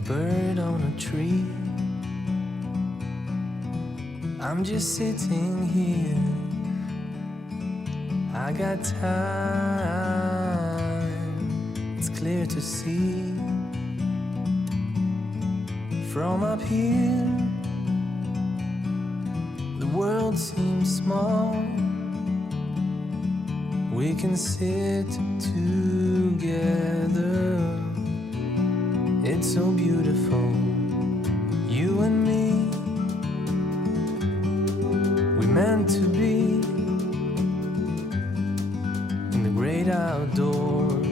a bird on a tree. I'm just sitting here. I got time, it's clear to see. From up here, the world seems small. We can sit together. It's so beautiful, you and me. We meant to be in the great outdoors,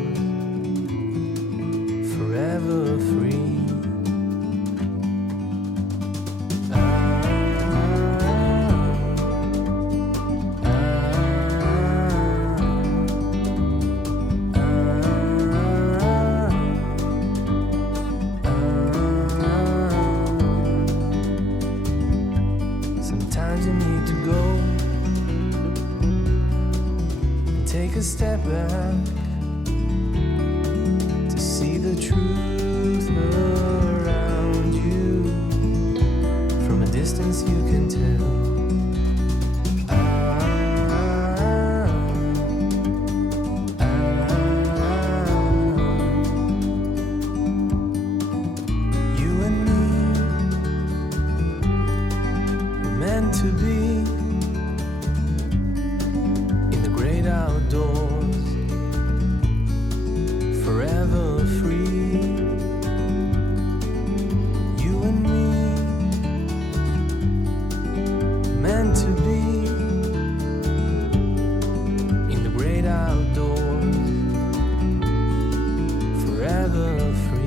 forever free. Sometimes you need to go and take a step back to see the truth around you. From a distance you can tell. You and me were meant to be in the great outdoors, forever free. You and me meant to be in the great outdoors, forever free.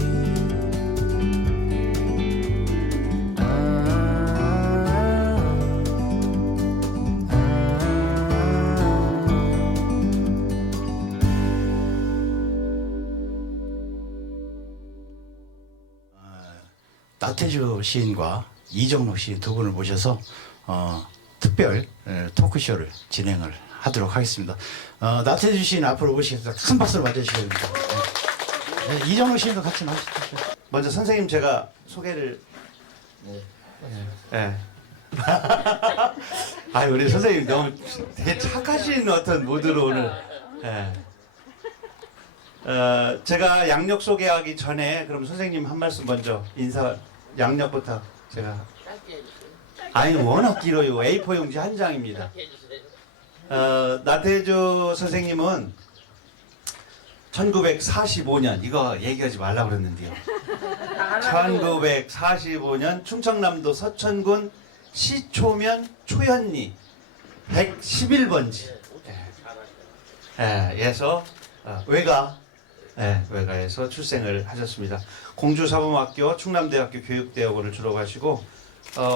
나태주 시인과 이정록 시인 두 분을 모셔서 특별 토크쇼를 진행을 하도록 하겠습니다. 나태주 시인 앞으로 오시겠습니다. 큰 박수를 맞아주셔야 됩니다. 네, 이정록 시인도 같이 나오시죠. 먼저 선생님 제가 소개를. 네. 아 우리 선생님 너무 되게 착하신 어떤 모드로 오늘. 네. 제가 양력 소개하기 전에 그럼 선생님 한 말씀 먼저 인사. 양력부터 제가. 아니 워낙 길어요. A4 용지 한 장입니다. 나태주 선생님은 1945년 이거 얘기하지 말라고 그랬는데요. 1945년 충청남도 서천군 시초면 초연리 111번지 에서 외가에서 출생을 하셨습니다. 공주사범학교, 충남대학교 교육대학원을 졸업하시고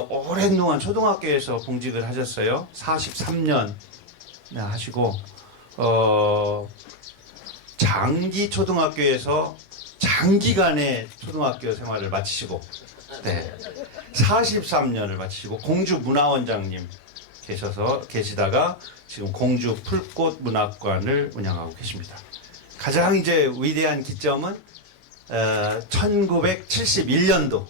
오랜 동안 초등학교에서 공직을 하셨어요. 43년 하시고 장기초등학교에서 장기간의 초등학교 생활을 마치시고 43년을 마치시고 공주문화원장님 계시다가 지금 공주 풀꽃문학관을 운영하고 계십니다. 가장 이제 위대한 기점은 1971년도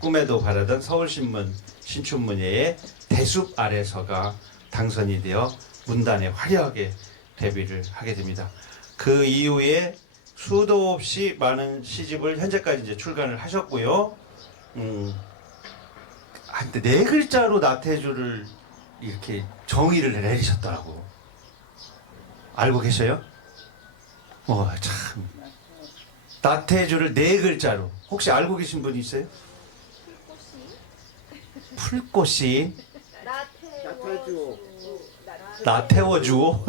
꿈에도 바라던 서울신문 신춘문예의 대숲 아래서가 당선이 되어 문단에 화려하게 데뷔를 하게 됩니다. 그 이후에 수도 없이 많은 시집을 현재까지 이제 출간을 하셨고요. 한때 네 글자로 나태주를 이렇게 정의를 내리셨더라고. 알고 계셔요? 참. 나태주를 네 글자로. 혹시 알고 계신 분 있어요? 풀꽃이. 나태워주오.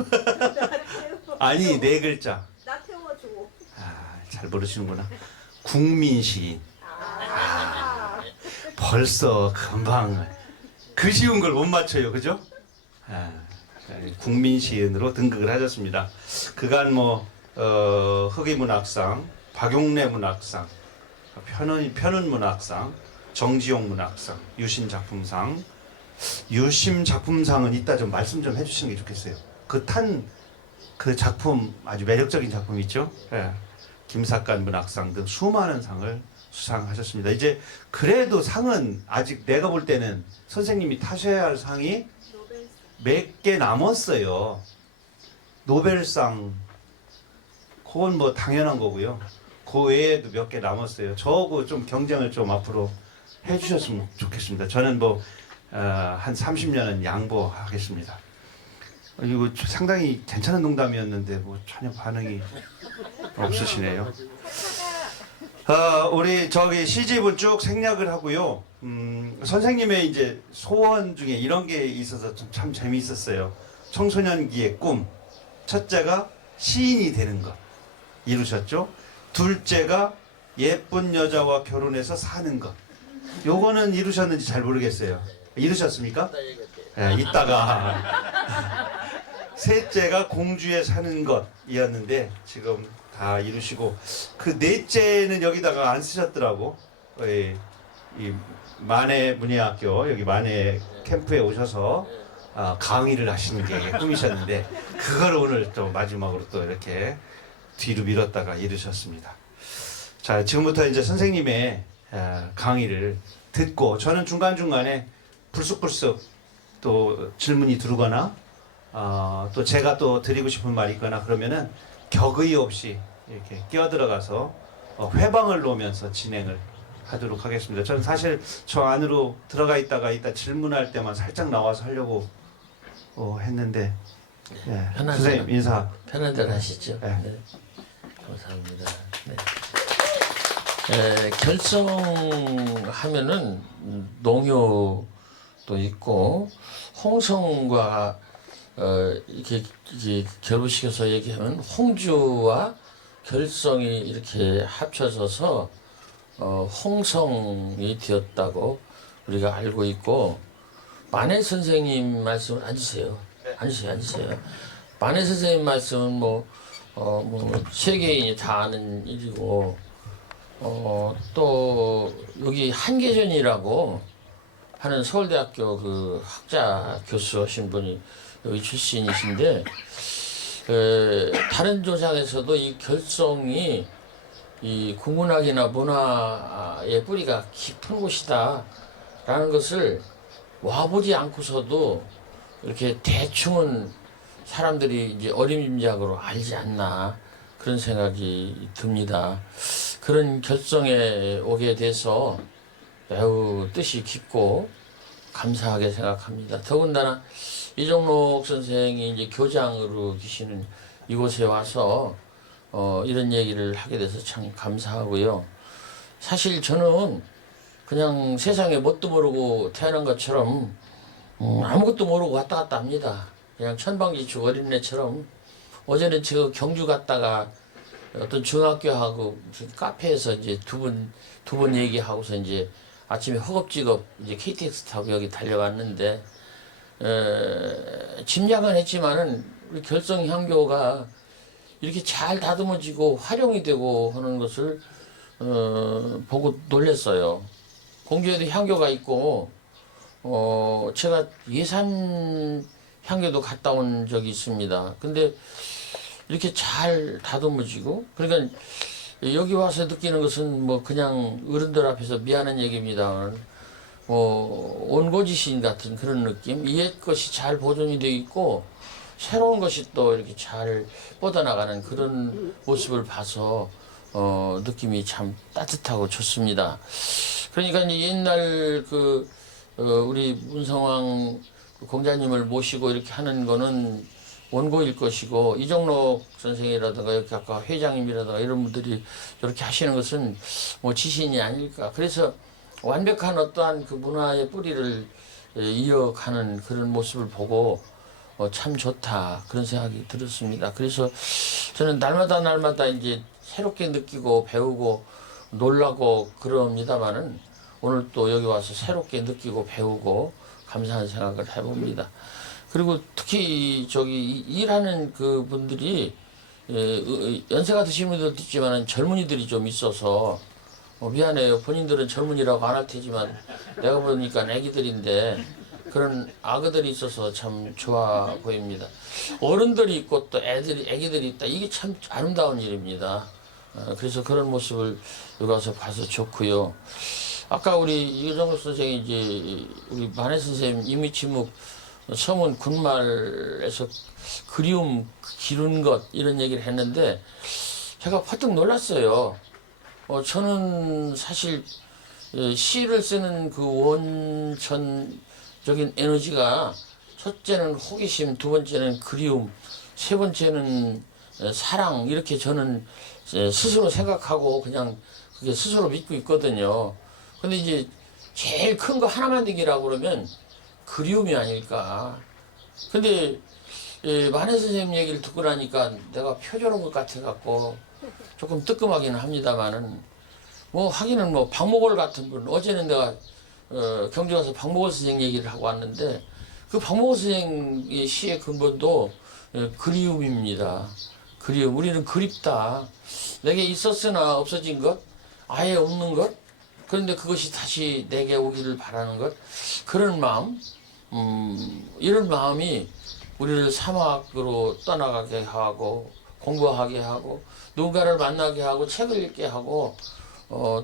아니 네 글자. 나태워주오. 잘 모르시는구나. 국민시인. 벌써 금방 그 쉬운 걸 못 맞춰요, 그죠? 국민시인으로 등극을 하셨습니다. 그간 흑의문학상, 박용래문학상, 편은문학상, 정지용문학상, 유심작품상. 유심작품상은 이따 좀 말씀 좀 해주시는 게 좋겠어요. 그 작품 아주 매력적인 작품 있죠. 김삿갓 문학상 등 수많은 상을 수상하셨습니다. 이제 그래도 상은 아직 내가 볼 때는 선생님이 타셔야 할 상이 몇 개 남았어요. 노벨상 그건 뭐 당연한 거고요. 그 외에도 몇 개 남았어요. 저하고 좀 경쟁을 좀 앞으로 해주셨으면 좋겠습니다. 저는 뭐 한 30년은 양보하겠습니다. 이거 상당히 괜찮은 농담이었는데 뭐 전혀 반응이 없으시네요. 우리 저기 시집을 쭉 생략을 하고요. 선생님의 이제 소원 중에 이런 게 있어서 참 재미있었어요. 청소년기의 꿈. 첫째가 시인이 되는 것 이루셨죠. 둘째가 예쁜 여자와 결혼해서 사는 것. 요거는 이루셨는지 잘 모르겠어요. 이루셨습니까? 네, 이따가. 셋째가 공주에 사는 것이었는데 지금 다 이루시고, 그 넷째는 여기다가 안 쓰셨더라고. 이 만해 문예학교 여기 만해 캠프에 오셔서 강의를 하시는 게 꿈이셨는데 그걸 오늘 또 마지막으로 또 이렇게 뒤로 밀었다가 이루셨습니다. 자, 지금부터 이제 선생님의 강의를 듣고 저는 중간중간에 불쑥불쑥 또 질문이 들어오거나 또 제가 또 드리고 싶은 말이 있거나 그러면은 격의 없이 이렇게 끼어들어가서 회방을 놓으면서 진행을 하도록 하겠습니다. 저는 사실 저 안으로 들어가 있다가 이따 질문할 때만 살짝 나와서 하려고 했는데 선생님 인사 편한 대로 하시죠. 네. 네. 감사합니다. 네. 결성하면은 농효도 있고 홍성과 이렇게 결부시켜서 얘기하면 홍주와 결성이 이렇게 합쳐져서 홍성이 되었다고 우리가 알고 있고, 만해 선생님 말씀 앉으세요. 앉으세요. 만해 선생님 말씀은 뭐 세계인이 다 아는 일이고, 또 여기 한계전이라고 하는 서울대학교 그 학자 교수하신 분이 여기 출신이신데, 다른 조상에서도 이 결성이 이 국문학이나 문화의 뿌리가 깊은 곳이다라는 것을 와보지 않고서도 이렇게 대충은 사람들이 이제 어림짐작으로 알지 않나 그런 생각이 듭니다. 그런 결성에 오게 돼서 매우 뜻이 깊고 감사하게 생각합니다. 더군다나 이종록 선생이 이제 교장으로 계시는 이곳에 와서 이런 얘기를 하게 돼서 참 감사하고요. 사실 저는 그냥 세상에 뭣도 모르고 태어난 것처럼 아무것도 모르고 왔다 갔다 합니다. 그냥 천방지축 어린애처럼. 어제는 제가 경주 갔다가 어떤 중학교하고 카페에서 이제 두 번 얘기하고서 이제 아침에 허겁지겁 이제 KTX 타고 여기 달려왔는데, 짐작은 했지만은 우리 결성향교가 이렇게 잘 다듬어지고 활용이 되고 하는 것을 보고 놀랐어요. 공주에도 향교가 있고, 제가 예산 향교도 갔다 온 적이 있습니다. 근데 이렇게 잘 다듬어지고, 그러니까 여기 와서 느끼는 것은 뭐 그냥 어른들 앞에서 미안한 얘기입니다. 온고지신 같은 그런 느낌. 옛 것이 잘 보존이 되어 있고 새로운 것이 또 이렇게 잘 뻗어나가는 그런 모습을 봐서 느낌이 참 따뜻하고 좋습니다. 그러니까 이제 옛날 우리 문성왕 공자님을 모시고 이렇게 하는 거는 원고일 것이고, 이종록 선생이라든가 여기 아까 회장님이라든가 이런 분들이 이렇게 하시는 것은 뭐 지신이 아닐까. 그래서 완벽한 어떠한 그 문화의 뿌리를 이어가는 그런 모습을 보고 참 좋다 그런 생각이 들었습니다. 그래서 저는 날마다 이제 새롭게 느끼고 배우고 놀라고 그럽니다만은 오늘 또 여기 와서 새롭게 느끼고 배우고 감사한 생각을 해봅니다. 그리고 특히 저기 일하는 그 분들이 연세가 드신 분들도 있지만 젊은이들이 좀 있어서 미안해요. 본인들은 젊은이라고 안 할 테지만 내가 보니까 애기들인데 그런 아그들이 있어서 참 좋아 보입니다. 어른들이 있고 또 애기들이 있다. 이게 참 아름다운 일입니다. 그래서 그런 모습을 여기 와서 봐서 좋고요. 아까 우리 이정록 선생이 이제 우리 만해 선생님 이미치묵 서문 군말에서 그리움 기른 것 이런 얘기를 했는데 제가 퍼뜩 놀랐어요. 저는 사실 시를 쓰는 그 원천적인 에너지가 첫째는 호기심, 두 번째는 그리움, 세 번째는 사랑 이렇게 저는 스스로 생각하고 그냥 그게 스스로 믿고 있거든요. 근데 이제 제일 큰 거 하나만 되기라고 그러면 그리움이 아닐까. 근데 만해 선생님 얘기를 듣고 나니까 내가 표절한 것 같아 갖고 조금 뜨끔하기는 합니다만은 뭐 하기는 뭐 박목월 같은 분 어제는 내가 경주 가서 박목월 선생 얘기를 하고 왔는데 그 박목월 선생의 시의 근본도 그리움입니다. 그리움. 우리는 그립다. 내게 있었으나 없어진 것, 아예 없는 것, 그런데 그것이 다시 내게 오기를 바라는 것, 그런 마음, 이런 마음이 우리를 사막으로 떠나가게 하고 공부하게 하고 누군가를 만나게 하고 책을 읽게 하고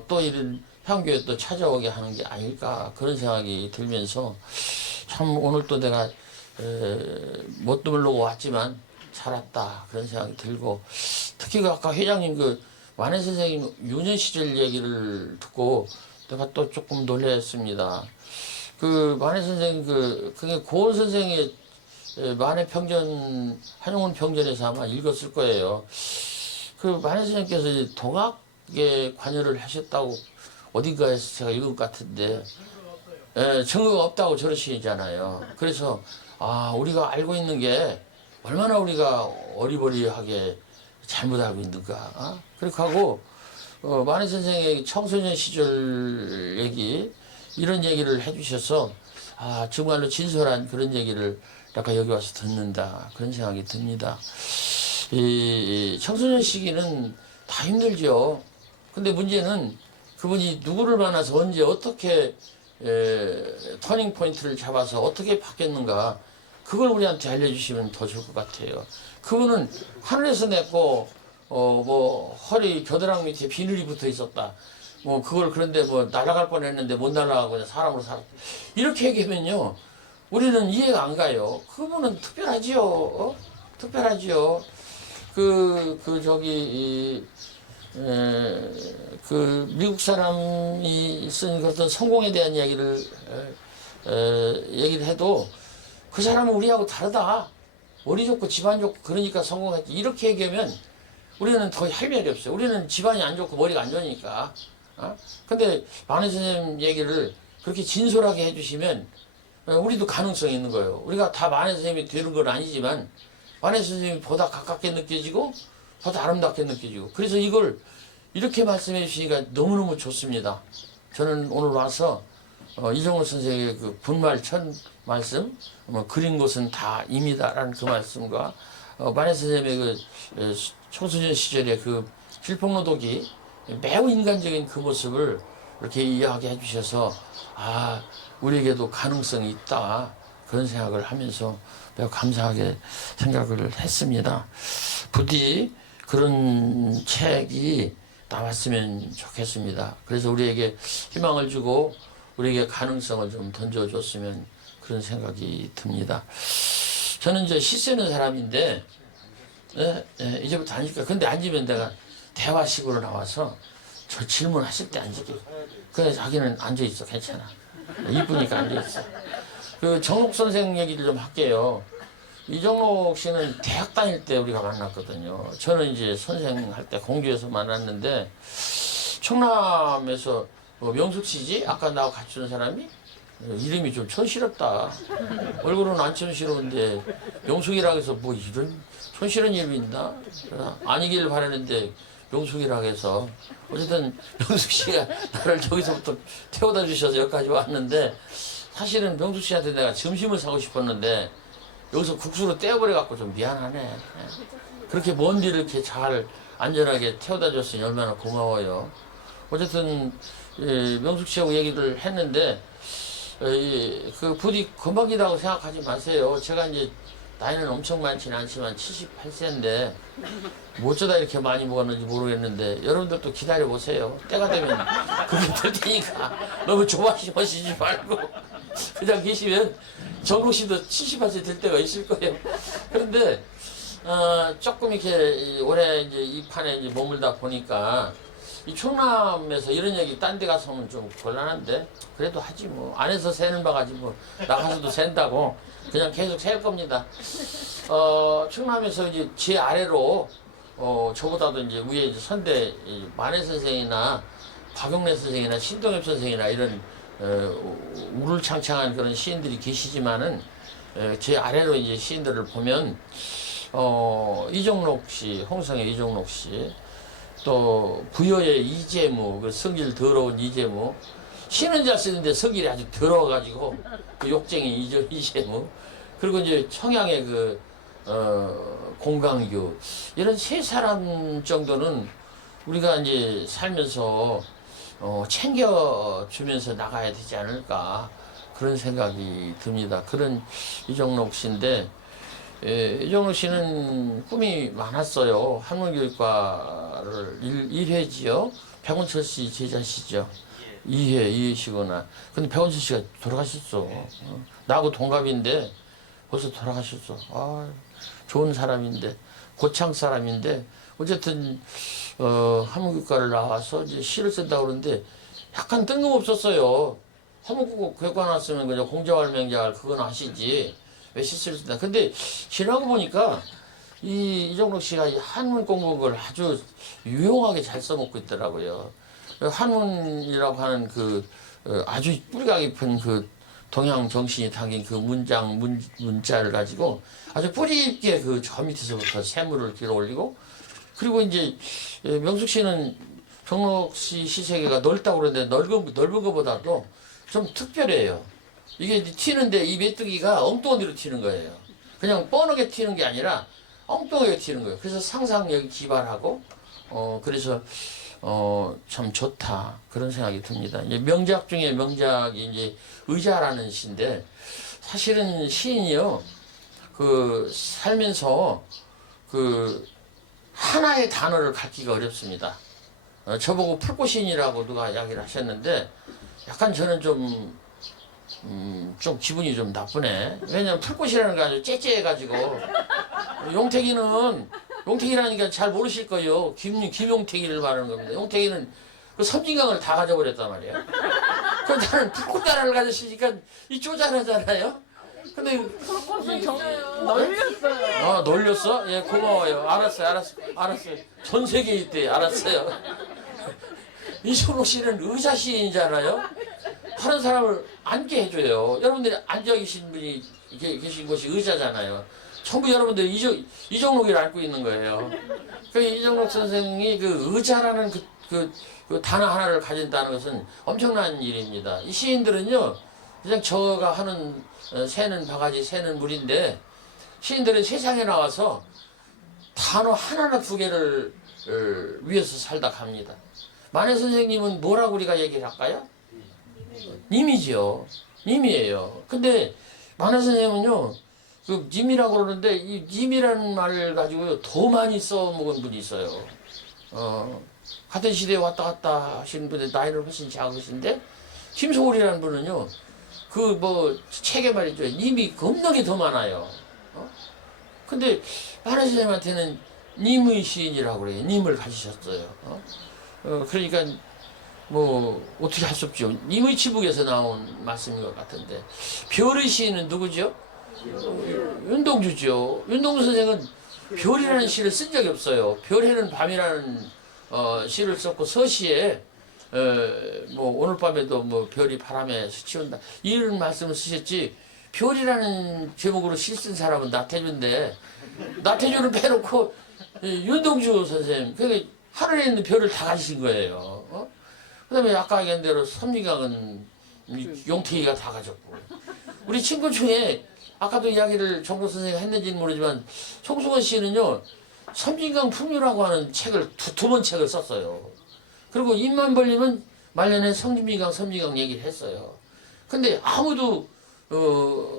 또 이런 향교에 또 찾아오게 하는 게 아닐까 그런 생각이 들면서 참 오늘 또 내가 뭣도 모르고 왔지만 잘 왔다 그런 생각이 들고 특히 그 아까 회장님 그 만해 선생님 유년 시절 얘기를 듣고 내가 또 조금 놀랐습니다. 그 만해 선생 그게 고은 선생의 만해 평전 한용운 평전에서 아마 읽었을 거예요. 그 만해 선생님께서 동학에 관여를 하셨다고 어딘가에서 제가 읽은 것 같은데 증거가 없다고 저러시잖아요. 그래서 우리가 알고 있는 게 얼마나 우리가 어리버리하게 잘못 알고 있는가. 그렇게 하고 만해 선생의 청소년 시절 얘기 이런 얘기를 해주셔서 정말로 진솔한 그런 얘기를 약간 여기 와서 듣는다 그런 생각이 듭니다. 이 청소년 시기는 다 힘들죠. 근데 문제는 그분이 누구를 만나서 언제 어떻게 터닝 포인트를 잡아서 어떻게 바뀌었는가 그걸 우리한테 알려주시면 더 좋을 것 같아요. 그분은 하늘에서 냈고 뭐 허리 겨드랑 밑에 비늘이 붙어 있었다. 뭐 그걸 그런데 뭐 날아갈 뻔했는데 못 날아가고 그냥 사람으로 살았다. 이렇게 얘기하면요 우리는 이해가 안 가요. 그분은 특별하지요. 특별하지요. 그 미국 사람이 쓴 어떤 성공에 대한 얘기를 해도 그 사람은 우리하고 다르다. 머리 좋고 집안 좋고 그러니까 성공했지. 이렇게 얘기하면 우리는 더 할 말이 없어요. 우리는 집안이 안 좋고 머리가 안 좋으니까. 근데 만해 선생님 얘기를 그렇게 진솔하게 해주시면 우리도 가능성이 있는 거예요. 우리가 다 만해 선생님이 되는 건 아니지만 만해 선생님이 보다 가깝게 느껴지고 보다 아름답게 느껴지고 그래서 이걸 이렇게 말씀해 주시니까 너무너무 좋습니다. 저는 오늘 와서 이정호 선생의 그 분말 첫 말씀 그린 것은 다 임이다라는 그 말씀과 만해 선생님의 그 청소년 시절의 그 질풍노도기 매우 인간적인 그 모습을 이렇게 이야기해 주셔서 우리에게도 가능성이 있다 그런 생각을 하면서 매우 감사하게 생각을 했습니다. 부디 그런 책이 나왔으면 좋겠습니다. 그래서 우리에게 희망을 주고 우리에게 가능성을 좀 던져줬으면 그런 생각이 듭니다. 저는 이제 시 쓰는 사람인데 이제부터 앉을까. 근데 앉으면 내가 대화식으로 나와서 저 질문하실 때 앉을게. 그래 자기는 앉아있어. 괜찮아. 이쁘니까 앉아있어. 그 정록 선생 얘기를 좀 할게요. 이정록 씨는 대학 다닐 때 우리가 만났거든요. 저는 이제 선생할 때 공주에서 만났는데 청남에서 명숙 씨지? 아까 나하고 같이 온 사람이? 이름이 좀 촌스럽다. 얼굴은 안 촌스러운데 명숙이라고 해서 뭐 이런 촌스러운 이름이 있나? 아니길 바라는데 명숙이라고 해서 어쨌든 명숙 씨가 나를 저기서부터 태워다 주셔서 여기까지 왔는데 사실은 명숙 씨한테 내가 점심을 사고 싶었는데 여기서 국수로 떼어버려 갖고 좀 미안하네. 그렇게 먼 길을 이렇게 잘 안전하게 태워다 줬으니 얼마나 고마워요. 어쨌든 명숙 씨하고 얘기를 했는데 그 부디 건방지다고 생각하지 마세요. 제가 이제 나이는 엄청 많지는 않지만 78세인데 뭐 어쩌다 이렇게 많이 먹었는지 모르겠는데 여러분들도 기다려보세요. 때가 되면 그게 될 테니까 너무 조바심하시지 말고 그냥 계시면 정국 씨도 78세 될 때가 있을 거예요. 그런데 조금 이렇게 올해 이제 이 판에 이제 머물다 보니까 이 충남에서 이런 얘기 딴 데 가서는 좀 곤란한데 그래도 하지 뭐. 안에서 새는 바가지 뭐 나가서도 샌다고 그냥 계속 셀 겁니다. 충남에서 이제 제 아래로 저보다도 이제 위에 이제 선대 만해 선생이나 박용래 선생이나 신동엽 선생이나 이런 우르창창한 그런 시인들이 계시지만은 제 아래로 이제 시인들을 보면 이종록 씨, 홍성의 이종록 씨, 또 부여의 이재무, 그 성질 더러운 이재무, 시는 잘 쓰는데 성질이 아주 더러워가지고 그 욕쟁이 이재무, 그리고 이제 청양의 그 공강규, 이런 세 사람 정도는 우리가 이제 살면서 챙겨주면서 나가야 되지 않을까 그런 생각이 듭니다. 그런 이종록 씨인데 이종록 씨는 꿈이 많았어요. 한문교육과를 1회지요. 백운철 씨 제자시죠. 2회시구나. 근데 백운철 씨가 돌아가셨어. 나하고 동갑인데 벌써 돌아가셨어. 아, 좋은 사람인데, 고창 사람인데, 어쨌든 한문교육과를 나와서 이제 시를 쓴다고 그러는데 약간 뜬금없었어요. 한문교육과 나왔으면 그냥 공자왈 맹자왈 그건 아시지. 왜 시를 쓴다. 근데 지나고 보니까 이종록 씨가 이 한문 공부를 아주 유용하게 잘 써먹고 있더라고요. 한문이라고 하는 그 아주 뿌리가 깊은 그 동양 정신이 담긴 그 문자를 가지고 아주 뿌리 깊게 그 저 밑에서부터 세물을 길어 올리고, 그리고 이제 명숙 씨는 종록 씨 시세계가 넓다고 그러는데 넓은 것보다도 좀 특별해요. 이게 튀는데 이 메뚜기가 엉뚱한 데로 튀는 거예요. 그냥 뻔하게 튀는 게 아니라 엉뚱하게 튀는 거예요. 그래서 상상력이 기발하고 그래서 참 좋다 그런 생각이 듭니다. 이제 명작 중에 명작이 이제 의자라는 시인데, 사실은 시인이요 그 살면서 그 하나의 단어를 갖기가 어렵습니다. 저보고 풀꽃시인이라고 누가 이야기를 하셨는데 약간 저는 좀 기분이 좀 나쁘네. 왜냐면 풀꽃이라는 게 아주 째째해가지고 용택이라니까 잘 모르실 거예요. 김용택이를 말하는 겁니다. 용택이는 그 섬진강을 다 가져버렸단 말이에요. 그럼 나는 풀꽃 나라를 가졌으니까 이 쪼잔하잖아요. 근데 널렸어요. 놀렸어? 예, 고마워요. 알았어요. 전 세계에 있대. 알았어요. 이종록 씨는 의자 시인이잖아요. 다른 사람을 앉게 해줘요. 여러분들이 앉아 계신 분이 계신 곳이 의자잖아요. 전부 여러분들이 이종록이를 앓고 있는 거예요. 그 이종록 선생이 그 의자라는 그 단어 하나를 가진다는 것은 엄청난 일입니다. 이 시인들은요, 그냥 저가 하는 새는 바가지, 새는 물인데, 시인들은 세상에 나와서 단어 하나나 두 개를 위해서 살다 갑니다. 만해 선생님은 뭐라고 우리가 얘기를 할까요? 님이지요. 님이에요. 근데 만해 선생님은요, 그 님이라고 그러는데 이 님이라는 말을 가지고요 더 많이 써먹은 분이 있어요. 같은 시대에 왔다 갔다 하시는 분의 나이는 훨씬 작으신데, 김소월이라는 분은요, 그 뭐 책에 말이죠, 님이 겁나게 더 많아요. 근데 만해 선생님한테는 님의 시인이라고 그래요. 님을 가지셨어요. 그러니까 뭐 어떻게 할 수 없죠. 님의 치북에서 나온 말씀인 것 같은데, 별의 시인은 누구죠? 윤동주죠. 윤동주 선생은 별이라는 시를 쓴 적이 없어요. 별해는 밤이라는 시를 썼고, 서시에 뭐 오늘 밤에도 뭐 별이 바람에 스치운다 이런 말씀을 쓰셨지, 별이라는 제목으로 시 쓴 사람은 나태주인데, 나태주를 빼놓고 윤동주 선생님, 그러니까 하늘에 있는 별을 다 가지신 거예요. 그 다음에 아까 얘기한 대로 섬진강은 용태기가 다 가졌고, 우리 친구 중에 아까도 이야기를 정국 선생님이 했는지는 모르지만 송승헌 씨는요, 섬진강 풍류라고 하는 책을 두 번 책을 썼어요. 그리고 입만 벌리면 말년에 섬진강 얘기를 했어요. 근데 아무도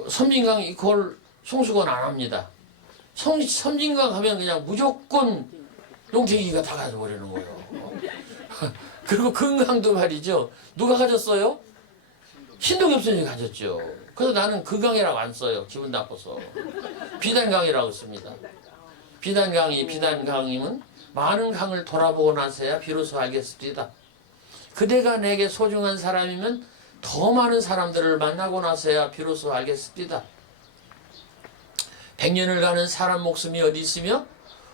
섬진강 이퀄 송수건 안 합니다. 섬진강 가면 그냥 무조건 용태기가 다 가져버리는 거예요. 그리고 금강도 말이죠. 누가 가졌어요? 신동엽 선생님이 가졌죠. 그래서 나는 금강이라고 안 써요. 기분 나빠서. 비단강이라고 씁니다. 비단강이면 많은 강을 돌아보고 나서야 비로소 알겠습니다. 그대가 내게 소중한 사람이면 더 많은 사람들을 만나고 나서야 비로소 알겠습니다. 100년을 가는 사람 목숨이 어디 있으며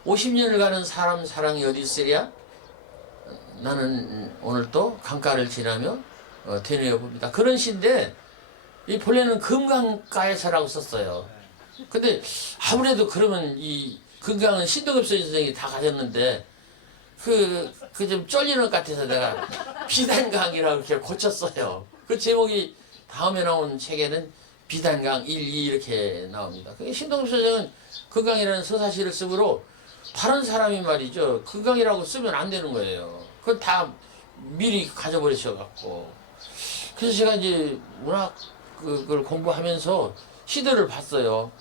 50년을 가는 사람 사랑이 어디 있으랴? 나는 오늘 또 강가를 지나며 되뇌어 봅니다. 그런 시인데 이 본래는 금강가에서라고 썼어요. 근데 아무래도 그러면 이 금강은 신동엽 선생이 다 가졌는데 그 좀 쫄리는 것 같아서 내가 비단강이라고 이렇게 고쳤어요. 그 제목이 다음에 나온 책에는 비단강 1, 2 이렇게 나옵니다. 신동엽 선생은 금강이라는 서사시를 쓰므로 다른 사람이 말이죠. 금강이라고 쓰면 안 되는 거예요. 그건 다 미리 가져버리셔갖고. 그래서 제가 이제 문학 그걸 공부하면서 시들을 봤어요.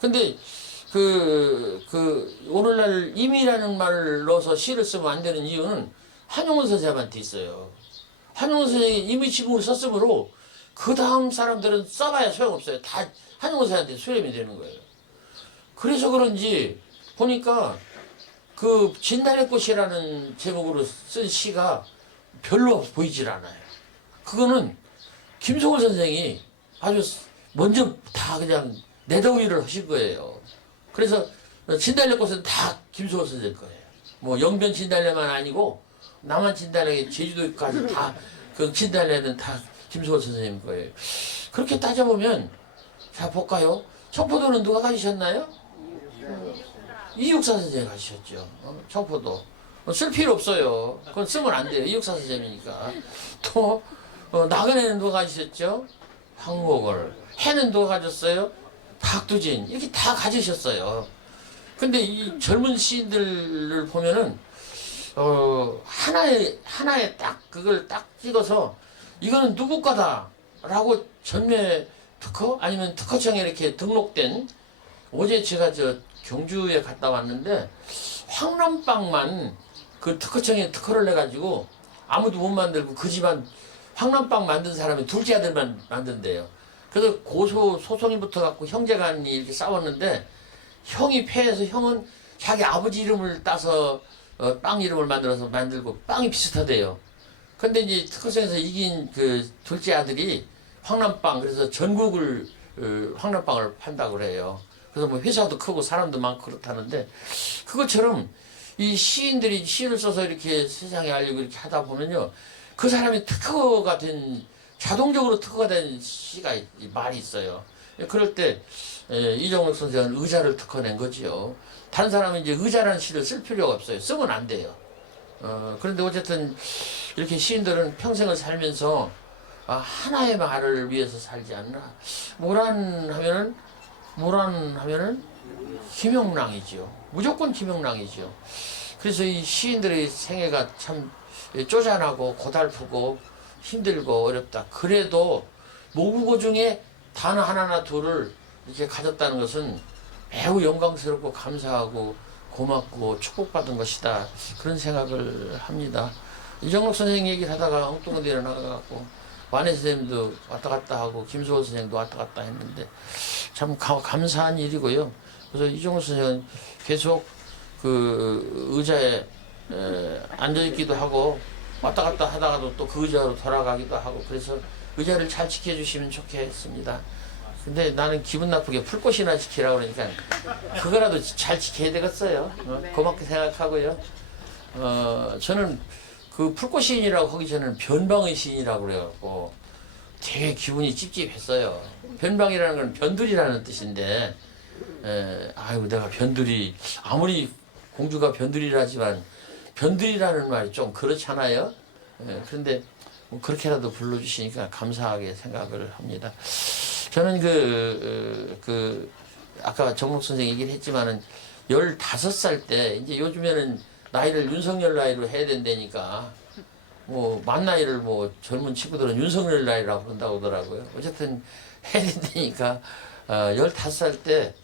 근데 오늘날 임이라는 말을 넣어서 시를 쓰면 안 되는 이유는 한용운 선생님한테 있어요. 한용운 선생님이 임의 지문을 썼으므로 그 다음 사람들은 써봐야 소용없어요. 다 한용운 선생님한테 수렴이 되는 거예요. 그래서 그런지 보니까 그 진달의 꽃이라는 제목으로 쓴 시가 별로 보이질 않아요. 그거는 김성월 선생이 아주 먼저 다 그냥 내더위를 하신 거예요. 그래서 진달래 꽃은 다 김성월 선생 거예요. 뭐 영변 진달래만 아니고 남한 진달래 제주도까지 다 그 진달래는 다 김성월 선생님 거예요. 그렇게 따져보면 자 볼까요? 청포도는 누가 가지셨나요? 이육사 선생님이 가지셨죠. 청포도 쓸 필요 없어요. 그건 쓰면 안 돼요. 이육사 선생님이니까. 또 나그네는 누가 가지셨죠? 황목을. 해는 누가 가졌어요? 박두진. 이렇게 다 가지셨어요. 근데 이 젊은 시인들을 보면은 하나에 딱 그걸 딱 찍어서 이거는 누구 거다라고 전매 특허 아니면 특허청에 이렇게 등록된. 어제 제가 경주에 갔다 왔는데 황남빵만 그 특허청에 특허를 내가지고 아무도 못 만들고 그 집안 황남빵 만든 사람이 둘째 아들만 만든대요. 그래서 소송이 붙어갖고 형제간이 이렇게 싸웠는데 형이 패해서 형은 자기 아버지 이름을 따서 빵 이름을 만들고 빵이 비슷하대요. 근데 이제 특허청에서 이긴 그 둘째 아들이 황남빵 그래서 전국을 황남빵을 판다고 그래요. 그래서 뭐 회사도 크고 사람도 많고 그렇다는데 그것처럼 이 시인들이 시를 써서 이렇게 세상에 알리고 이렇게 하다 보면요. 그 사람이 특허가 된 자동적으로 특허가 된 시가 말이 있어요. 그럴 때 이종록 선생은 의자를 특허낸 거지요. 다른 사람은 이제 의자라는 시를 쓸 필요가 없어요. 쓰면 안 돼요. 그런데 어쨌든 이렇게 시인들은 평생을 살면서 하나의 말을 위해서 살지 않나. 모란 하면은 김영랑이지요. 무조건 김영랑이지요. 그래서 이 시인들의 생애가 참 쪼잔하고 고달프고 힘들고 어렵다. 그래도 모국어 중에 단어 하나나 둘을 이렇게 가졌다는 것은 매우 영광스럽고 감사하고 고맙고 축복받은 것이다. 그런 생각을 합니다. 이정록 선생 얘기를 하다가 엉뚱한 데 일어나가고 완해 선생님도 왔다 갔다 하고 김수호 선생도 왔다 갔다 했는데 참 감사한 일이고요. 그래서 이정록 선생은 계속 그 의자에 앉아있기도 하고 왔다 갔다 하다가도 또 그 의자로 돌아가기도 하고 그래서 의자를 잘 지켜주시면 좋겠습니다. 근데 나는 기분 나쁘게 풀꽃이나 지키라고 그러니까 그거라도 잘 지켜야 되겠어요. 고맙게 생각하고요. 저는 그 풀꽃 시인이라고 하기 전에는 변방의 시인이라고 그래갖고 되게 기분이 찝찝했어요. 변방이라는 건 변두리라는 뜻인데 아이고 내가 변두리 아무리 공주가 변두리라지만 변두리라는 말이 좀 그렇잖아요. 그런데 뭐 그렇게라도 불러주시니까 감사하게 생각을 합니다. 저는 아까 정록 선생 얘기를 했지만은 15살 때 이제 요즘에는 나이를 윤석열 나이로 해야 된다니까 뭐 만 나이를 뭐 젊은 친구들은 윤석열 나이라고 그런다고 하더라고요. 어쨌든 해야 된다니까 15살 때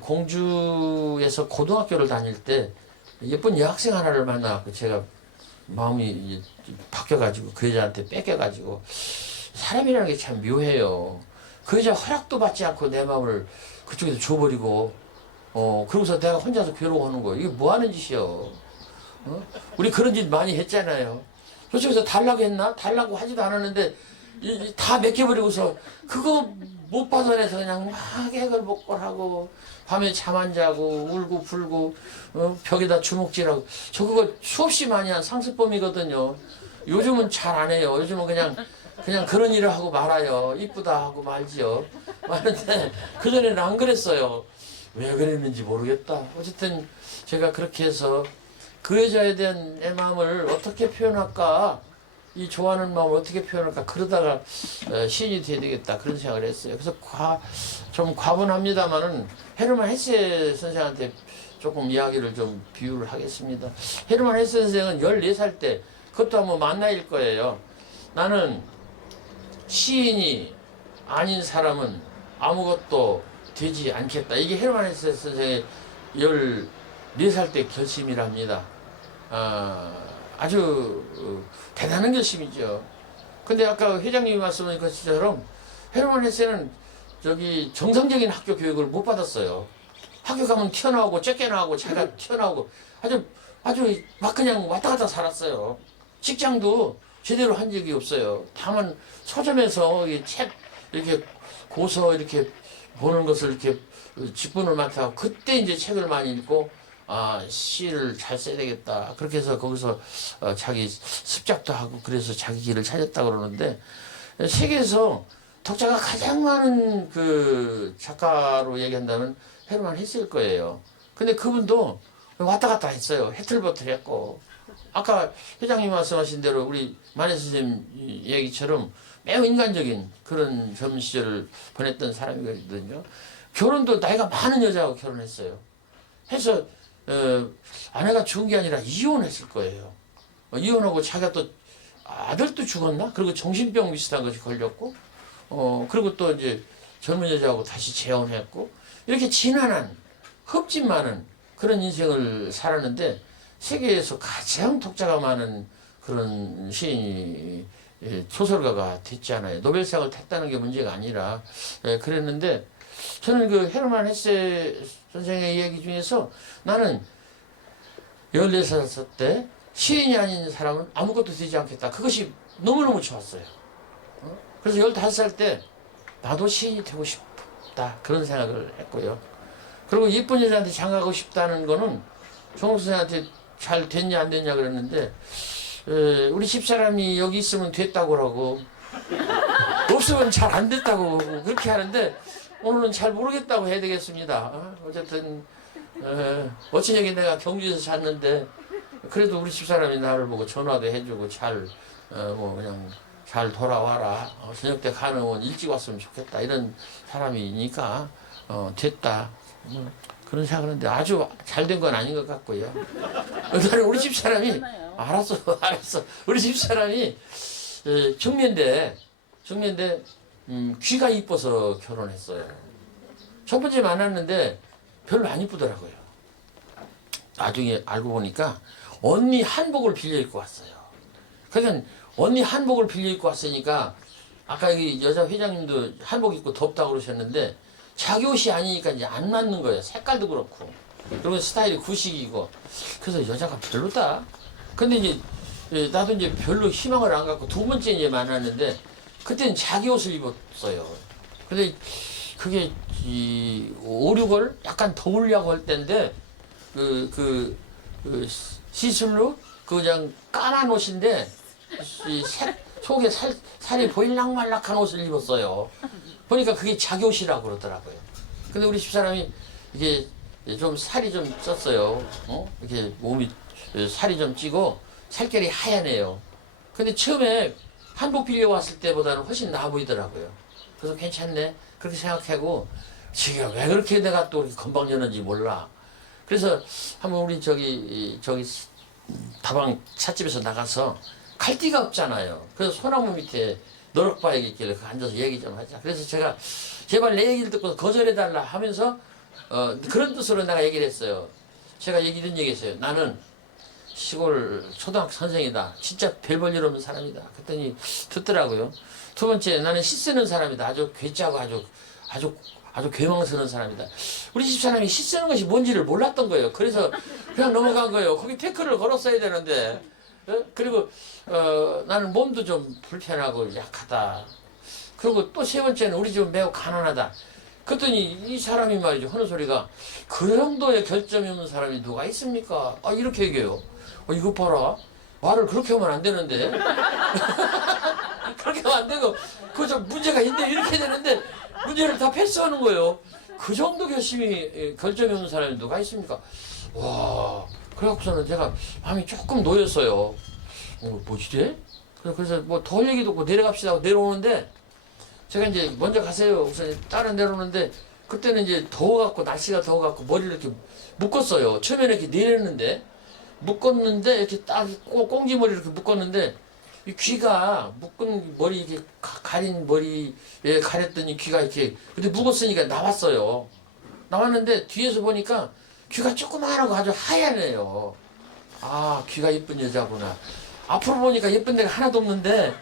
공주에서 고등학교를 다닐 때 예쁜 여학생 하나를 만나갖고 제가 마음이 이제 바뀌어가지고 그 여자한테 뺏겨가지고 사람이라는 게 참 묘해요. 그 여자 허락도 받지 않고 내 마음을 그쪽에서 줘버리고 그러고서 내가 혼자서 괴로워하는 거예요. 이게 뭐 하는 짓이요? 우리 그런 짓 많이 했잖아요. 저쪽에서 달라고 했나? 달라고 하지도 않았는데 다 맡겨버리고서 그거 못 받아내서 그냥 막 해걸복걸하고 밤에 잠 안 자고 울고 불고 벽에다 주먹질하고 저 그거 수없이 많이 한 상습범이거든요. 요즘은 잘 안 해요. 요즘은 그냥 그런 일을 하고 말아요. 이쁘다 하고 말지요. 말는데 그전에는 안 그랬어요. 왜 그랬는지 모르겠다. 어쨌든 제가 그렇게 해서 그 여자에 대한 내 마음을 어떻게 표현할까, 이 좋아하는 마음을 어떻게 표현할까 그러다가 시인이 돼야 되겠다 그런 생각을 했어요. 그래서 좀 과분합니다만은 헤르만 헤세 선생한테 조금 이야기를 좀 비유를 하겠습니다. 헤르만 헤세 선생은 14살 때 그것도 한번 만나일 거예요. 나는 시인이 아닌 사람은 아무것도 되지 않겠다. 이게 헤르만 헤세 선생의 14살 때 결심이랍니다. 아주 대단한 결심이죠. 근데 아까 회장님이 말씀하신 것처럼 헤르만 헤세는 저기 정상적인 학교 교육을 못 받았어요. 학교 가면 튀어나오고 쫓겨나오고 자기가 튀어나오고 아주 막 그냥 왔다 갔다 살았어요. 직장도 제대로 한 적이 없어요. 다만 서점에서 이 책 이렇게 고서 이렇게 보는 것을 이렇게 직분을 맡아서 그때 이제 책을 많이 읽고 시를 잘 써야 되겠다. 그렇게 해서 거기서 자기 습작도 하고 그래서 자기 길을 찾았다 그러는데 세계에서 독자가 가장 많은 그 작가로 얘기한다면 헤르만 헤세일 거예요. 근데 그분도 왔다 갔다 했어요. 해틀버틀 했고 아까 회장님 말씀하신 대로 우리 만해 선생님 얘기처럼 매우 인간적인 그런 젊은 시절을 보냈던 사람이거든요. 결혼도 나이가 많은 여자하고 결혼했어요. 해서 아내가 죽은 게 아니라 이혼했을 거예요. 이혼하고 자기가 또 아들도 죽었나? 그리고 정신병 비슷한 것이 걸렸고 그리고 또 이제 젊은 여자하고 다시 재혼했고 이렇게 지난한 흡집 많은 그런 인생을 살았는데 세계에서 가장 독자가 많은 그런 시인이 소설가가 됐잖아요. 노벨상을 탔다는 게 문제가 아니라 그랬는데 저는 그 헤르만 헤세 선생의 이야기 중에서 나는 14살 때 시인이 아닌 사람은 아무것도 되지 않겠다. 그것이 너무너무 좋았어요. 그래서 15살 때 나도 시인이 되고 싶다. 그런 생각을 했고요. 그리고 예쁜 여자한테 장가가고 싶다는 거는 종옥 선생한테 잘 됐냐 안 됐냐 그랬는데 우리 집사람이 여기 있으면 됐다고 하고 없으면 잘 안 됐다고 그렇게 하는데 오늘은 잘 모르겠다고 해야 되겠습니다. 어쨌든 어찌되게 내가 경주에서 잤는데 그래도 우리 집사람이 나를 보고 전화도 해주고 그냥 잘 돌아와라. 저녁 때 가능하면 일찍 왔으면 좋겠다. 이런 사람이니까 됐다. 그런 생각을 하는데 아주 잘 된 건 아닌 것 같고요. 나는 우리 집사람이 알았어. 우리 집사람이 중매인데 귀가 이뻐서 결혼했어요. 첫 번째 만났는데 별로 안 이쁘더라고요. 나중에 알고 보니까 언니 한복을 빌려 입고 왔어요. 그러니까 언니 한복을 빌려 입고 왔으니까 아까 여기 여자 회장님도 한복 입고 덥다고 그러셨는데 자기 옷이 아니니까 이제 안 맞는 거예요. 색깔도 그렇고 그리고 스타일이 구식이고 그래서 여자가 별로다. 근데 이제 나도 이제 별로 희망을 안 갖고 두 번째 이제 만났는데 그때는 자기 옷을 입었어요. 근데 그게 5, 6월 약간 더우려고 할 때인데 시술로 그냥 까만 옷인데 속에 살이 보일락말락한 옷을 입었어요. 보니까 그게 자기 옷이라고 그러더라고요. 근데 우리 집사람이 이게 좀 살이 좀 쪘어요. 이렇게 몸이 살이 좀 찌고 살결이 하얘네요. 근데 처음에 한복 빌려 왔을 때보다는 훨씬 나아 보이더라고요. 그래서 괜찮네. 그렇게 생각하고 지금 왜 그렇게 내가 또 이렇게 건방졌는지 몰라. 그래서 한번 우리 저기 다방 찻집에서 나가서 갈 데가 없잖아요. 그래서 소나무 밑에 너럭바에게 있길래 그 앉아서 얘기 좀 하자. 그래서 제가 제발 내 얘기를 듣고 거절해달라 하면서 그런 뜻으로 내가 얘기를 했어요. 제가 이런 얘기 했어요. 나는 시골 초등학교 선생이다. 진짜 별 볼 일 없는 사람이다. 그랬더니 듣더라고요. 두 번째, 나는 시 쓰는 사람이다. 아주 괴짜고 아주 괴망스러운 사람이다. 우리 집사람이 시 쓰는 것이 뭔지를 몰랐던 거예요. 그래서 그냥 넘어간 거예요. 거기 태클을 걸었어야 되는데. 그리고 나는 몸도 좀 불편하고 약하다. 그리고 또 세 번째는 우리 집은 매우 가난하다. 그랬더니 이 사람이 말이죠. 하는 소리가 그 정도의 결점이 없는 사람이 누가 있습니까? 이렇게 얘기해요. 이거 봐라. 말을 그렇게 하면 안 되는데. 그렇게 하면 안 되고 그 좀 문제가 있는데 이렇게 되는데 문제를 다 패스하는 거예요. 그 정도 결점이 없는 사람이 누가 있습니까? 와, 그래갖고서는 제가 마음이 조금 놓였어요. 뭐지 돼? 그래서 뭐 더 얘기도 없고 내려갑시다 하고 내려오는데 제가 이제 먼저 가세요. 우선 다른 내려오는데 그때는 이제 더워갖고 날씨가 더워갖고 머리를 이렇게 묶었어요. 처음에는 이렇게 내렸는데 묶었는데 이렇게 딱 꽁지 머리 이렇게 묶었는데 이 귀가 묶은 머리 이렇게 가린 머리에 가렸더니 귀가 이렇게 근데 묶었으니까 나왔어요. 나왔는데 뒤에서 보니까 귀가 조그만하고 아주 하얘네요. 아, 귀가 예쁜 여자구나. 앞으로 보니까 예쁜 데가 하나도 없는데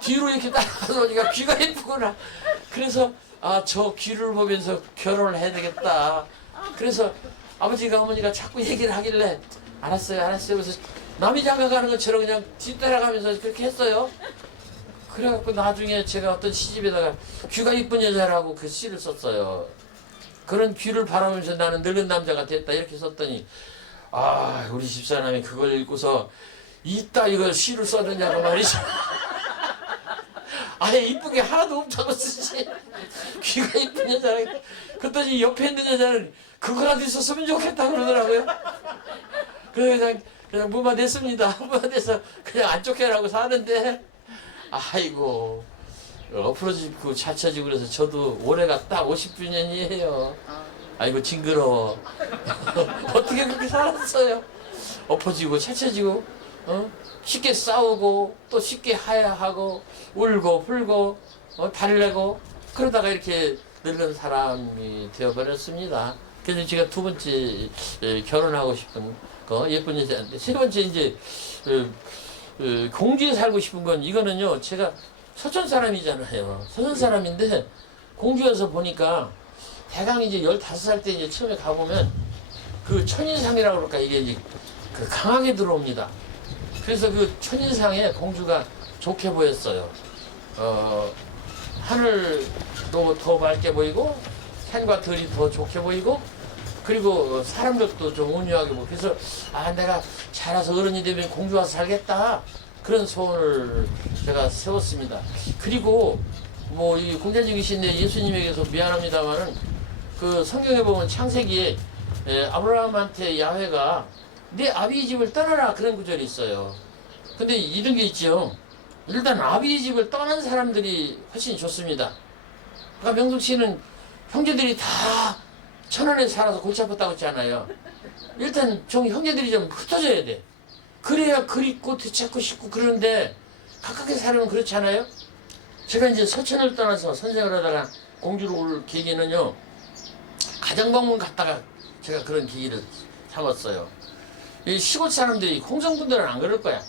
뒤로 이렇게 따라가서 보니까 귀가 예쁘구나. 그래서 저 귀를 보면서 결혼을 해야 되겠다. 그래서 아버지가 어머니가 자꾸 얘기를 하길래 알았어요. 그래서 남이 장가 가는 것처럼 그냥 뒤따라가면서 그렇게 했어요. 그래갖고 나중에 제가 어떤 시집에다가 귀가 이쁜 여자라고 그 시를 썼어요. 그런 귀를 바라보면서 나는 늙은 남자가 됐다 이렇게 썼더니 우리 집사람이 그걸 읽고서 이따 이걸 시를 써느냐고 말이죠. 아예 이쁜 게 하나도 없다고 쓰지. 귀가 이쁜 여자라. 그랬더니 옆에 있는 여자는 그거라도 있었으면 좋겠다 그러더라고요. 그래서 그냥 무마 됐습니다. 무마 돼서 그냥 안 쫓겨나고 사는데 아이고 엎어지고 차쳐지고 그래서 저도 올해가 딱 50주년이에요. 아이고 징그러워. 어떻게 그렇게 살았어요? 엎어지고 차쳐지고 쉽게 싸우고 또 쉽게 하야하고 울고 불고 달래고 그러다가 이렇게 늙은 사람이 되어버렸습니다. 그래서 제가 두 번째 결혼하고 싶은 거 예쁜 여자인데 세 번째 이제 공주에 살고 싶은 건 이거는요. 제가 서촌 사람이잖아요. 서촌 사람인데 공주에서 보니까 대강 이제 15살 때 이제 처음에 가보면 그 천인상이라고 그럴까 이게 이제 그 강하게 들어옵니다. 그래서 그 천인상에 공주가 좋게 보였어요. 하늘도 더 맑게 보이고 산과 들이 더 좋게 보이고 그리고 사람들도 좀 온유하게 보고 그래서 내가 자라서 어른이 되면 공주 와서 살겠다 그런 소원을 제가 세웠습니다. 그리고 뭐 이 공자적이신데 예수님에게서 미안합니다만은 그 성경에 보면 창세기에 아브라함한테 야훼가 내 아비의 집을 떠나라 그런 구절이 있어요. 근데 이런 게 있죠. 일단 아비의 집을 떠난 사람들이 훨씬 좋습니다. 그러니까 명숙 씨는 형제들이 다 천안에 살아서 골치 아팠다고 했잖아요. 일단 형제들이 좀 흩어져야 돼. 그래야 그립고 되찾고 싶고 그러는데 가깝게 살면 그렇지 않아요? 제가 이제 서천을 떠나서 선생을 하다가 공주로 올 계기는요. 가정방문 갔다가 제가 그런 계기를 삼았어요. 이 시골 사람들이 홍성분들은 안 그럴 거야.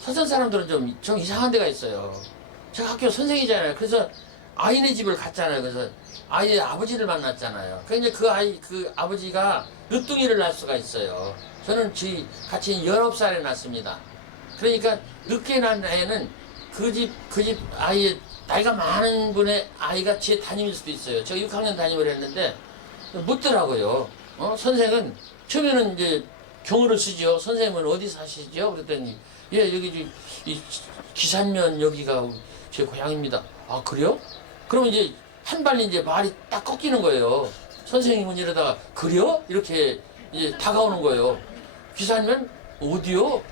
서천 사람들은 좀 이상한 데가 있어요. 제가 학교 선생이잖아요. 그래서 아이네 집을 갔잖아요. 그래서 아이의 아버지를 만났잖아요. 그러니까 그 아버지가 늦둥이를 낳을 수가 있어요. 저는 같이 19살에 낳습니다. 그러니까 늦게 낳은 애는 그 집 아이의 나이가 많은 분의 아이가 제 담임일 수도 있어요. 제가 6학년 담임을 했는데 묻더라고요. 선생은 처음에는 이제 경어를 쓰죠. 선생님은 어디 사시죠? 그랬더니 여기 이 기산면 여기가 제 고향입니다. 아 그래요? 그러면 이제 한 발이 이제 말이 딱 꺾이는 거예요. 선생님은 이러다가 그래요? 이렇게 이제 다가오는 거예요. 기산면 어디요?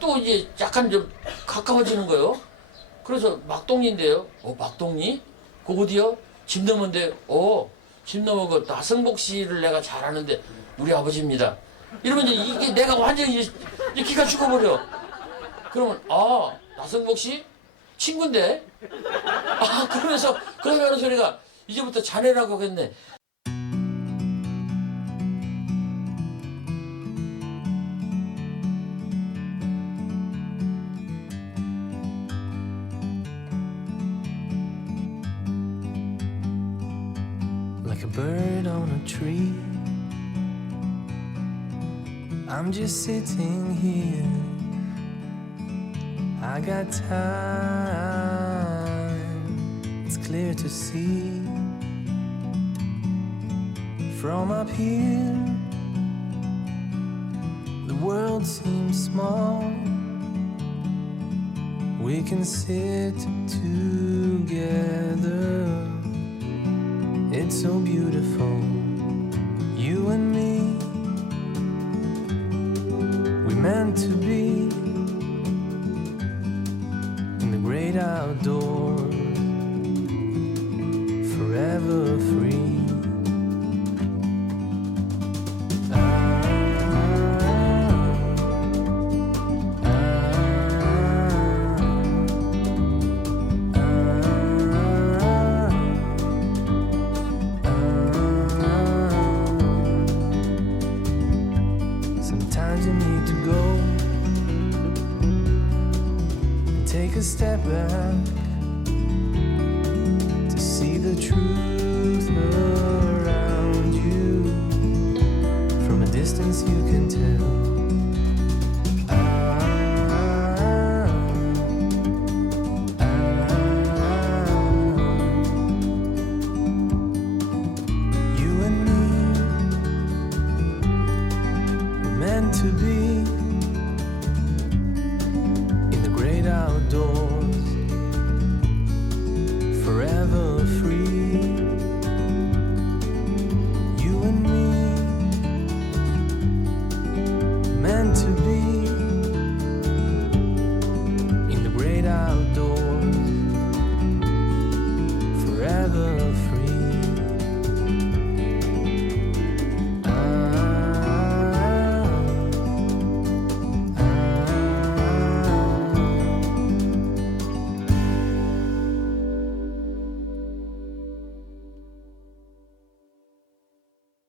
또 이제 약간 좀 가까워지는 거예요. 그래서 막동리인데요. 막동리? 그 어디요? 집 넘은데. 집 넘어 그 나성복 씨를 내가 잘 아는데 우리 아버지입니다. 이러면 이제 이게 내가 완전히 이제 기가 죽어버려. 그러면 나성복 씨? 친구인데? 아, 그러면서 그 사람이 하는 소리가 이제부터 자네라고 하겠네. Like a bird on a tree, I'm just sitting here. I got time, it's clear to see. From up here, the world seems small. We can sit together